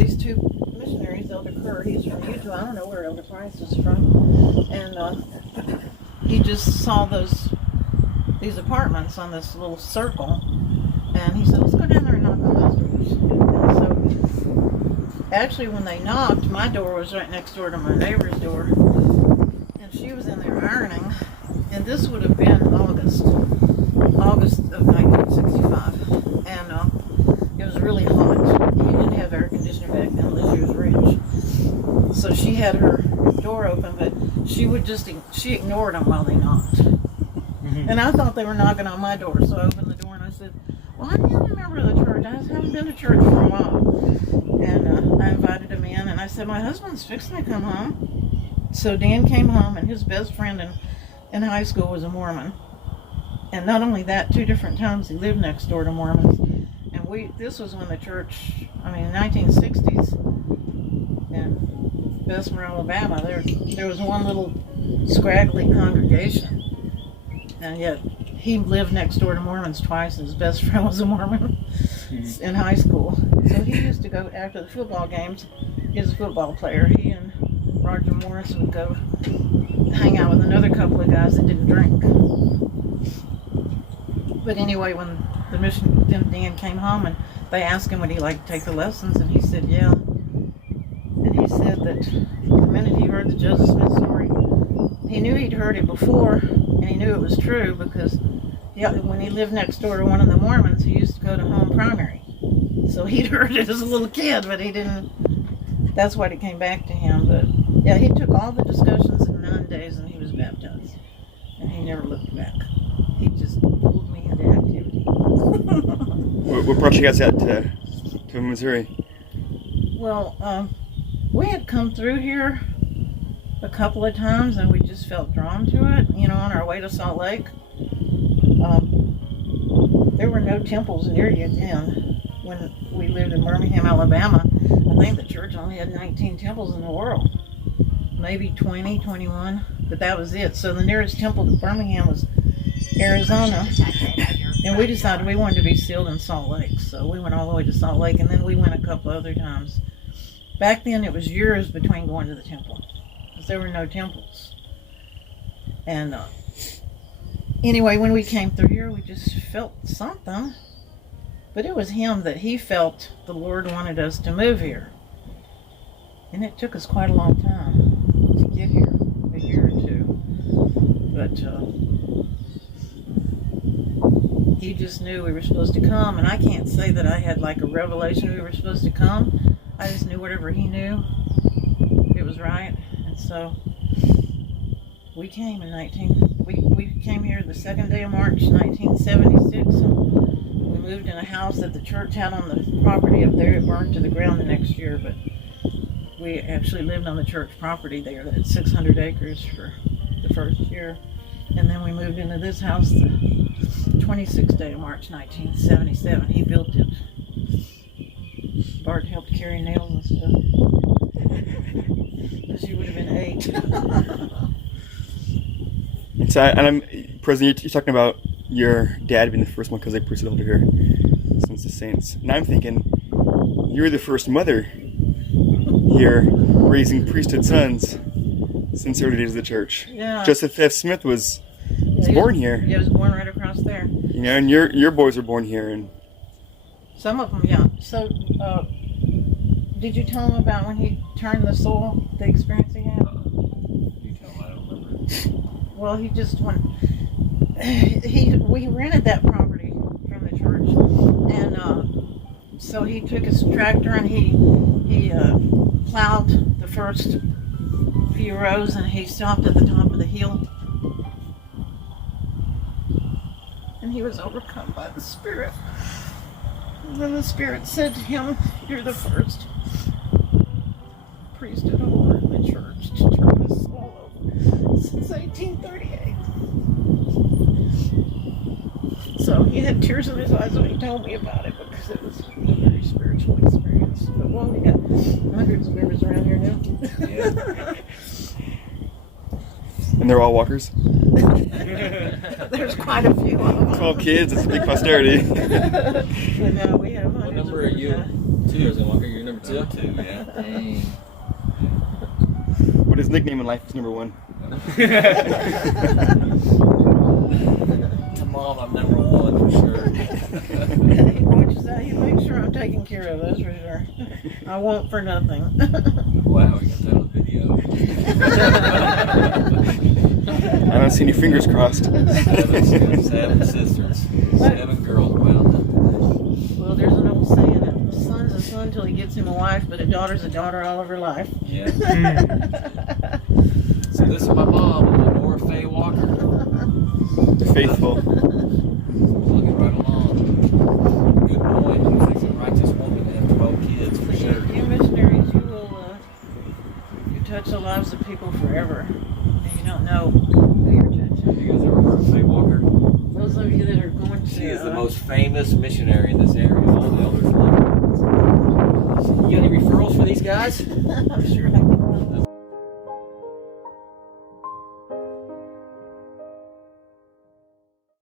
these two missionaries, Elder Kerr, he's from Utah. I don't know where Elder Price is from. And he just saw these apartments on this little circle. And he said, let's go down there and knock on those doors. And so, actually, when they knocked, my door was right next door to my neighbor's door. And she was in there ironing. And this would have been August of 1965. And it was really hot. We didn't have air conditioning back then unless she was rich. So she had her door open, but she ignored them while they knocked. And I thought they were knocking on my door. So I opened the door and I said, well, I am a member of the church. I haven't been to church for a while. And I invited him in, and I said, my husband's fixing to come home. So Dan came home, and his best friend in high school was a Mormon. And not only that, 2 different times he lived next door to Mormons. And this was when the church, I mean, in the 1960s, in Bessemer, Alabama, there was one little scraggly congregation. And yet, he lived next door to Mormons twice, and his best friend was a Mormon in high school. So he used to go after the football games. He was a football player. He and Roger Morris would go hang out with another couple of guys that didn't drink. But anyway, when then Dan came home and they asked him would he like to take the lessons, and he said yeah. And he said that the minute he heard the Joseph Smith story, he knew he'd heard it before, and he knew it was true because when he lived next door to one of the Mormons, he used to go to home primary. So he'd heard it as a little kid, but he didn't. That's why it came back to him. But yeah, he took all the discussions in 9 days, and he was baptized, and he never looked back. He just pulled me into activity. What brought you guys out to Missouri? Well, we had come through here a couple of times, and we just felt drawn to it. You know, on our way to Salt Lake. There were no temples near you then. When we lived in Birmingham, Alabama, I think the church only had 19 temples in the world. Maybe 20, 21, but that was it. So the nearest temple to Birmingham was Arizona. And we decided we wanted to be sealed in Salt Lake. So we went all the way to Salt Lake, and then we went a couple other times. Back then it was years between going to the temple, because there were no temples. And anyway, when we came through here, we just felt something. But it was him that he felt the Lord wanted us to move here. And it took us quite a long time to get here, a year or two. But he just knew we were supposed to come. And I can't say that I had like a revelation we were supposed to come. I just knew whatever he knew, it was right. And so we came we came here the 2nd day of March, 1976. And we moved in a house that the church had on the property up there. It burned to the ground the next year, but we actually lived on the church property there. That had 600 acres for the first year. And then we moved into this house the 26th day of March, 1977. He built it. Bart helped carry nails and stuff. Because you would have been 8. And so, President, you're talking about your dad being the first one because they priesthood elder here since the Saints. And I'm thinking, you're the first mother here raising priesthood sons since the early days of the church. Yeah. Joseph F. Smith was born here. He was born right across there. You know, and your boys were born here. And some of them, yeah. So, did you tell him about when he turned the soil, the experience he had? You tell him, I don't remember. Well, he just went. We rented that property from the church, and so he took his tractor and he plowed the first few rows, and he stopped at the top of the hill, and he was overcome by the Spirit. And then the Spirit said to him, "You're the first priesthood elder in the church to turn this soil over since 1838." So he had tears in his eyes when he told me about it, because it was a very spiritual experience. But well, we got hundreds of members around here now. Yeah. And they're all walkers? There's quite a few of them. 12 kids, it's a big posterity. But no, we have What hundreds number of are you? them. 2 years in Walker. You're number 2? Number 2, yeah. Dang. But his nickname in life is number 1. To mom, I'm number 1 for sure. He watches that. He makes sure I'm taking care of, that's for sure. I won't for nothing. Wow, we got that on video. I don't see any fingers crossed. 7 sisters. 7 girls. Wow. Well, there's an old saying that a son's a son till he gets him a wife, but a daughter's a daughter all of her life. Yeah. So this is my mom, Lenora Faye Walker. Faithful. Looking right along. Good boy. She's a righteous woman to have 12 kids for sure. You missionaries, you will you touch the lives of people forever, and you don't know who you're touching. You guys ever heard of Faye Walker? Those of you that are going to, She is the most famous missionary in this area. All the elders love her. You got any referrals for these guys? I'm sure I can